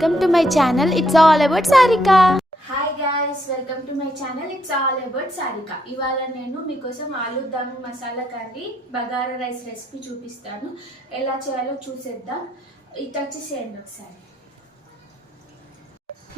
welcome to my channel. It's all about Sarika. Hi guys, welcome to my channel. It's all about Sarika. ఇవాళ నేను మీకోసం aloo dum masala curry bagara rice recipe చూపిస్తాను. ఎలా చేయాలో చూసేద్దాం. ఇది వచ్చేసేయండి ఒకసారి.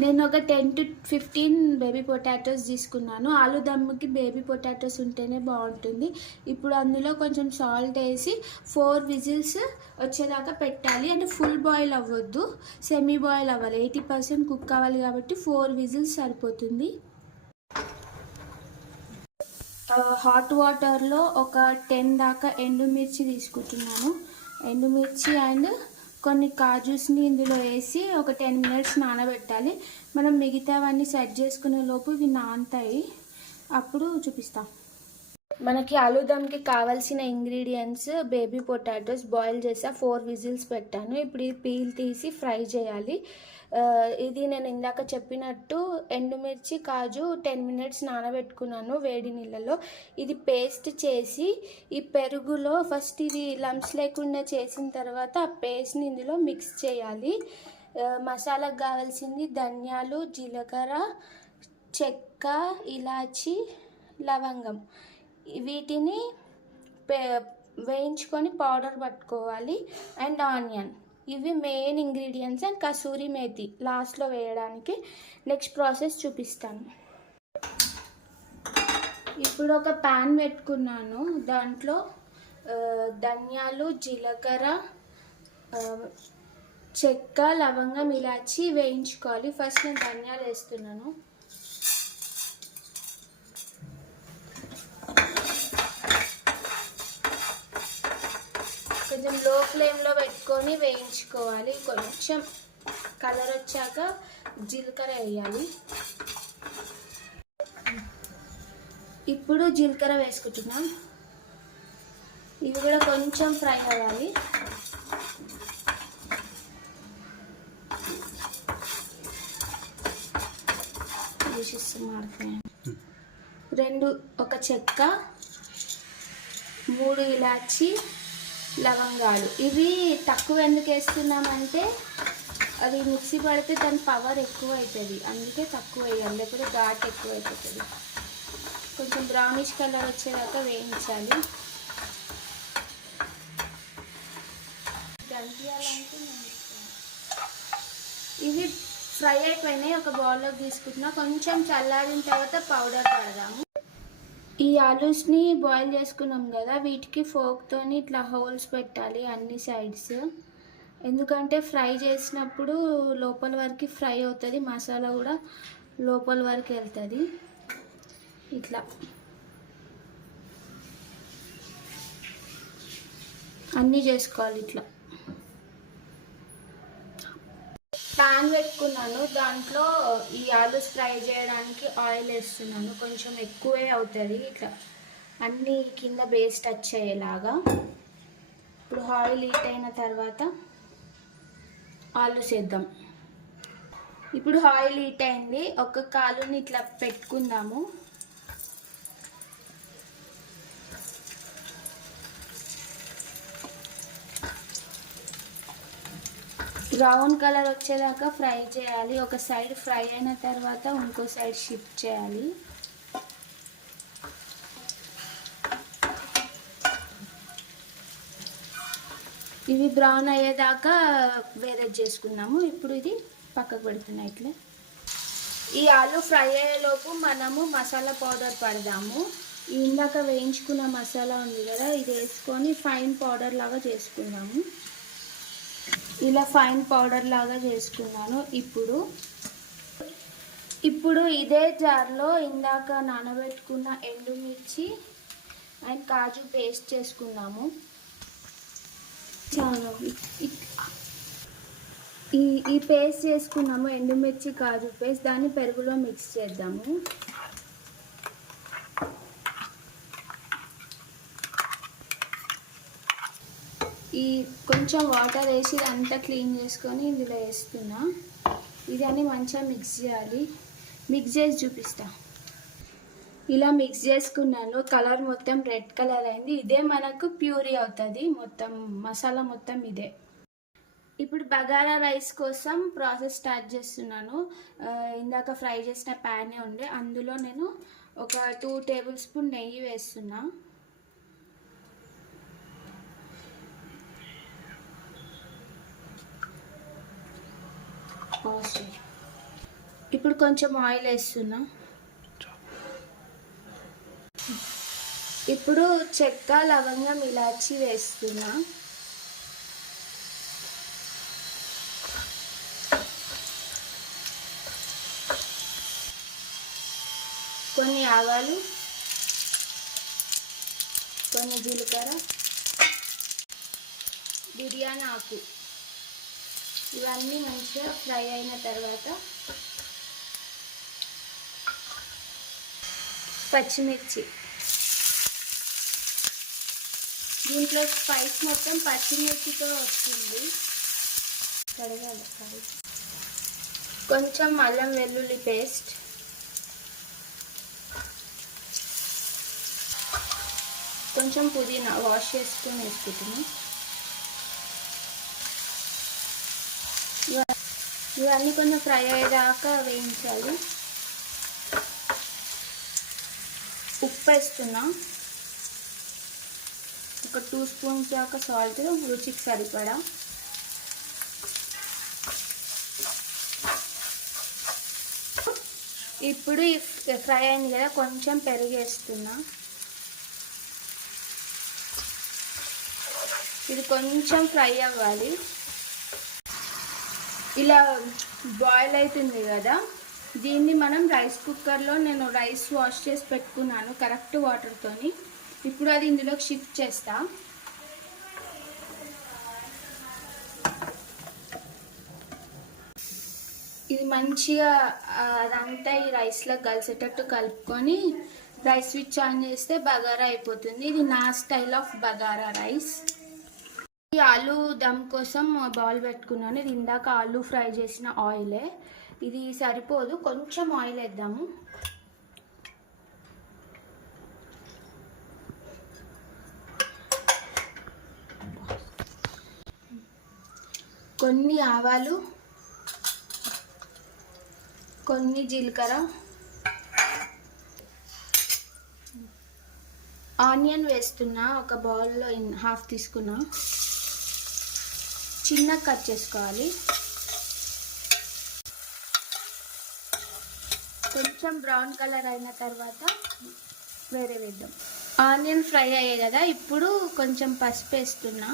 నేను ఒక 10 to 15 బేబీ పొటాటోస్ తీసుకున్నాను. ఆలూ దమ్ముకి బేబీ పొటాటోస్ ఉంటేనే బాగుంటుంది. ఇప్పుడు అందులో కొంచెం సాల్ట్ వేసి 4 విజిల్స్ వచ్చేదాకా పెట్టాలి. అంటే ఫుల్ బాయిల్ అవ్వద్దు, సెమీ బాయిల్ అవ్వాలి. 80% కుక్ అవ్వాలి కాబట్టి 4 విజిల్స్ సరిపోతుంది. హాట్ వాటర్లో ఒక 10 దాకా ఎండుమిర్చి తీసుకుంటున్నాను. ఎండుమిర్చి అండ్ కొన్ని కాజూస్ని ఇందులో వేసి ఒక 10 మినిట్స్ నానబెట్టాలి. మనం మిగతావన్నీ సెట్ చేసుకునే లోపు ఇవి నానతాయి, అప్పుడు చూపిస్తాం. మనకి ఆలూ దమ్కి కావాల్సిన ఇంగ్రీడియంట్స్ బేబీ పొటాటోస్ బాయిల్ చేసా, 4 విజిల్స్ పెట్టాను. ఇప్పుడు ఇది పీల్ తీసి ఫ్రై చేయాలి. ఇది నేను ఇందాక చెప్పినట్టు ఎండుమిర్చి కాజు 10 మినిట్స్ నానబెట్టుకున్నాను వేడి నీళ్ళలో. ఇది పేస్ట్ చేసి ఈ పెరుగులో ఫస్ట్ ఇది లంప్స్ లేకుండా చేసిన తర్వాత ఆ పేస్ట్ని ఇందులో మిక్స్ చేయాలి. మసాలాకు కావాల్సింది ధనియాలు, జీలకర్ర, చెక్క, ఇలాచి, లవంగం. వీటిని వేయించుకొని పౌడర్ పట్టుకోవాలి. అండ్ ఆనియన్, ఇవి main ingredients. And kasuri methi లాస్ట్లో వేయడానికి. నెక్స్ట్ ప్రాసెస్ చూపిస్తాను. ఇప్పుడు ఒక ప్యాన్ పెట్టుకున్నాను. దాంట్లో ధనియాలు, జీలకర్ర, చెక్క, లవంగం, ఇలాచి వేయించుకోవాలి. ఫస్ట్ నేను ధనియాలు వేస్తున్నాను. కొంచెం లో ఫ్లేమ్లో పెట్టుకొని వేయించుకోవాలి. కొంచెం కలర్ వచ్చాక జీలకర్ర వేయాలి. ఇప్పుడు జీలకర్ర వేసుకుంటున్నాం. ఇవి కూడా కొంచెం ఫ్రై అవ్వాలి. ఒక చెక్క, 3 ఇలాచి, లవంగాలు. ఇవి తక్కువ ఎందుకు వేస్తున్నామంటే అది మిక్సీ పడితే దాని పవర్ ఎక్కువ అవుతుంది, అందుకే తక్కువ వేయాలి, లేకపోతే ఘాట్ ఎక్కువ అయిపోతుంది. కొంచెం బ్రౌనిష్ కలర్ వచ్చేదాకా వేయించాలి. ఇవి ఫ్రై అయిపోయినాయి. ఒక బౌల్లోకి తీసుకుంటున్నా. కొంచెం చల్లారిన తర్వాత పౌడర్ పడదాము. ఈ ఆలూస్ని బాయిల్ చేసుకున్నాం కదా, వీటికి ఫోక్తోని ఇట్లా హోల్స్ పెట్టాలి అన్ని సైడ్స్. ఎందుకంటే ఫ్రై చేసినప్పుడు లోపల వరకు ఫ్రై అవుతుంది, మసాలా కూడా లోపల వరకు వెళ్తుంది. ఇట్లా అన్నీ చేసుకోవాలి. ఇట్లా ప్యాన్ పెట్టుకున్నాను. దాంట్లో ఈ ఆలూస్ ఫ్రై చేయడానికి ఆయిల్ వేస్తున్నాను. కొంచెం ఎక్కువే అవుతుంది, ఇట్లా అన్నీ కింద బేస్ టచ్ అయ్యేలాగా. ఇప్పుడు ఆయిల్ హీట్ అయిన తర్వాత ఆలూస్ వేద్దాం. ఇప్పుడు ఆయిల్ హీట్ అయింది. ఒక కాలుని ఇట్లా పెట్టుకుందాము. బ్రౌన్ కలర్ వచ్చేదాకా ఫ్రై చేయాలి. ఒక సైడ్ ఫ్రై అయిన తర్వాత ఇంకో సైడ్ షిఫ్ట్ చేయాలి. ఇవి బ్రౌన్ అయ్యేదాకా వేరే చేసుకున్నాము. ఇప్పుడు ఇది పక్కకు పెడుతున్నా. ఇట్లా ఈ ఆలు ఫ్రై అయ్యేలోపు మనము మసాలా పౌడర్ పడదాము. ఇందాక వేయించుకున్న మసాలా ఉంది కదా, ఇది వేసుకొని ఫైన్ పౌడర్ లాగా చేసుకుందాము. ఇలా ఫైన్ పౌడర్ లాగా చేసుకున్నాను. ఇప్పుడు ఇదే జార్లో ఇందాక నానబెట్టుకున్న ఎండుమిర్చి అండ్ కాజు పేస్ట్ చేసుకున్నాము. చాలా ఈ పేస్ట్ చేసుకున్నాము, ఎండుమిర్చి కాజు పేస్ట్. దాన్ని పెరుగులో మిక్స్ చేద్దాము. ఈ కొంచెం వాటర్ వేసి ఇదంతా క్లీన్ చేసుకొని ఇందులో వేస్తున్నా. ఇది అన్నీ మంచిగా మిక్స్ చేయాలి. మిక్స్ చేసి చూపిస్తా. ఇలా మిక్స్ చేసుకున్నాను. కలర్ మొత్తం రెడ్ కలర్ అయింది. ఇదే మనకు ప్యూరీ అవుతుంది. మొత్తం మసాలా మొత్తం ఇదే. ఇప్పుడు బగారా రైస్ కోసం ప్రాసెస్ స్టార్ట్ చేస్తున్నాను. ఇందాక ఫ్రై చేసిన ప్యానే ఉండే, అందులో నేను ఒక 2 టేబుల్ స్పూన్ నెయ్యి వేస్తున్నా. ఇప్పుడు కొంచెం ఆయిల్ వేస్తున్నా. ఇప్పుడు చెక్క, లవంగం, ఇలాచి వేస్తున్నా. కొన్ని ఆవాలు, కొన్ని జీలకర్ర, బిర్యానీ ఆకు, ఇవన్నీ మంచిగా ఫ్రై అయిన తర్వాత పచ్చిమిర్చి. దీంట్లో స్పైస్ మొత్తం పచ్చిమిర్చితో వస్తుంది. కడగాలి. కొంచెం అల్లం వెల్లుల్లి పేస్ట్, కొంచెం పుదీనా వాష్ చేసుకొని వేసుకుంటున్నాం. ఇవన్నీ కొంచెం ఫ్రై అయ్యేదాకా వేయించాలి. ఉప్పు వేస్తున్నా, ఒక 2 స్పూన్స్ దాకా సాల్ట్, రుచికి సరిపడా. ఇప్పుడు ఫ్రై అయింది కదా, కొంచెం పెరుగు వేస్తున్నా. ఇది కొంచెం ఫ్రై అవ్వాలి. ఇలా బాయిల్ అవుతుంది కదా, దీన్ని మనం రైస్ కుక్కర్లో, నేను రైస్ వాష్ చేసి పెట్టుకున్నాను కరెక్ట్ వాటర్తోని. ఇప్పుడు అది ఇందులోకి షిఫ్ట్ చేస్తా. ఇది మంచిగా అదంతా ఈ రైస్లో కలిసేటట్టు కలుపుకొని రైస్ స్విచ్ ఆన్ చేస్తే బగారా అయిపోతుంది. ఇది నా స్టైల్ ఆఫ్ బగారా రైస్. ఈ ఆలు దమ్ కోసం బౌల్ పెట్టుకున్నాను. ఇది ఇందాక ఆలు ఫ్రై చేసిన ఆయిలే. ఇది సరిపోదు, కొంచెం ఆయిల్ వేద్దాము. కొన్ని ఆవాలు, కొన్ని జీలకర్ర, ఆనియన్ వేస్తున్నా. ఒక బౌల్లో హాఫ్ తీసుకున్నా. చిన్నగా కట్ చేసుకోవాలి. కొంచెం బ్రౌన్ కలర్ అయిన తర్వాత వేరే వేద్దాం. ఆనియన్ ఫ్రై అయ్యాయి కదా, ఇప్పుడు కొంచెం పసుపు వేస్తున్నా.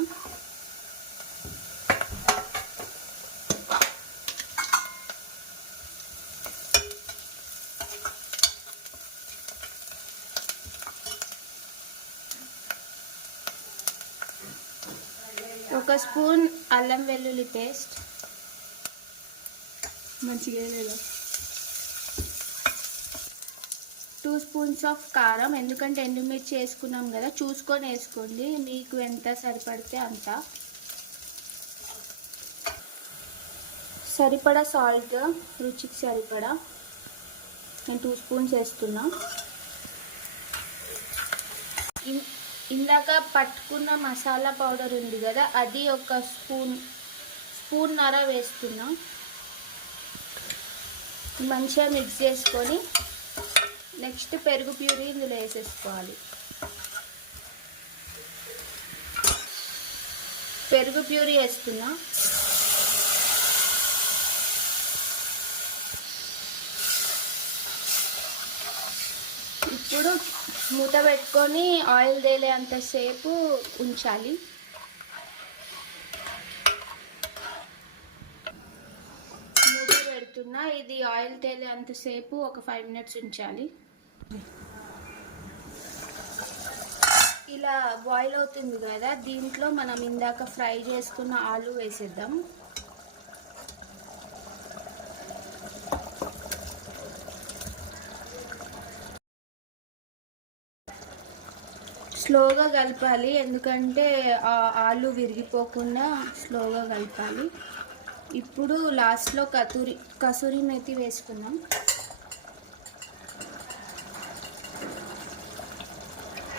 ఒక స్పూన్ అల్లం వెల్లుల్లి పేస్ట్, మంచిగా 2 స్పూన్స్ ఆఫ్ కారం. ఎందుకంటే ఎండుమిర్చి వేసుకున్నాం కదా, చూసుకొని వేసుకోండి, మీకు ఎంత సరిపడితే అంత. సరిపడా సాల్ట్, రుచికి సరిపడా. నేను 2 స్పూన్స్ వేస్తున్నా. ఇందాక పట్టుకున్న మసాలా పౌడర్ ఉంది కదా, అది ఒక స్పూన్నర వేస్తున్నా. మంచిగా మిక్స్ చేసుకొని నెక్స్ట్ పెరుగు ప్యూరీ ఇందులో వేసేసుకోవాలి. పెరుగు ప్యూరీ వేస్తున్నా. ఇప్పుడు మూత పెట్టుకొని ఆయిల్ తేలే అంతసేపు ఉంచాలి. మూత పెడుతున్నా. ఇది ఆయిల్ తేలే అంతసేపు ఒక 5 మినిట్స్ ఉంచాలి. ఇలా బాయిల్ అవుతుంది కదా, దీంట్లో మనం ఇందాక ఫ్రై చేసుకున్న ఆలు వేసేద్దాం. స్లోగా కలపాలి, ఎందుకంటే ఆలు విరిగిపోకుండా స్లోగా కలపాలి. ఇప్పుడు లాస్ట్లో కసూరి మేతి వేసుకుందాం.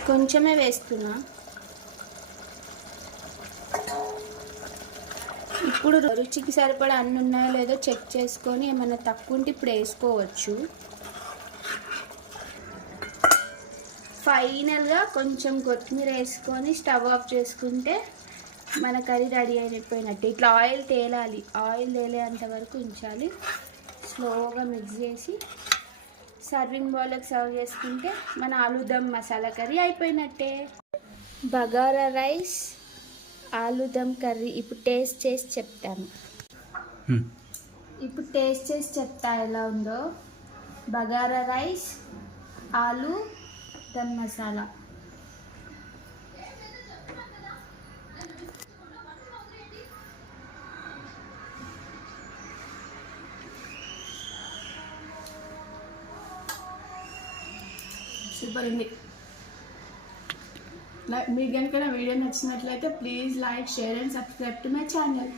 కొంచెమే వేస్తున్నా. ఇప్పుడు రుచికి సరిపడా అన్నీ ఉన్నాయో లేదో చెక్ చేసుకొని ఏమైనా తక్కువ ఉంటే ఇప్పుడు వేసుకోవచ్చు. ఫైనల్గా కొంచెం కొత్తిమీర వేసుకొని స్టవ్ ఆఫ్ చేసుకుంటే మన కర్రీ రెడీ అయిపోయినట్టు. ఇట్లా ఆయిల్ తేలాలి, ఆయిల్ తేలేంత వరకు ఉంచాలి. స్లోగా మిక్స్ చేసి సర్వింగ్ బౌల్లోకి సర్వ్ చేసుకుంటే మన ఆలూ దమ్ మసాలా కర్రీ అయిపోయినట్టే. బగారా రైస్, ఆలూ దమ్ కర్రీ ఇప్పుడు టేస్ట్ చేసి చెప్తాను. ఎలా ఉందో. బగారా రైస్, ఆలూ దమ్ మసాలా. సూపర్ ఉంది. మీకు కనుక నా వీడియో నచ్చినట్లయితే please like, share and subscribe to my channel.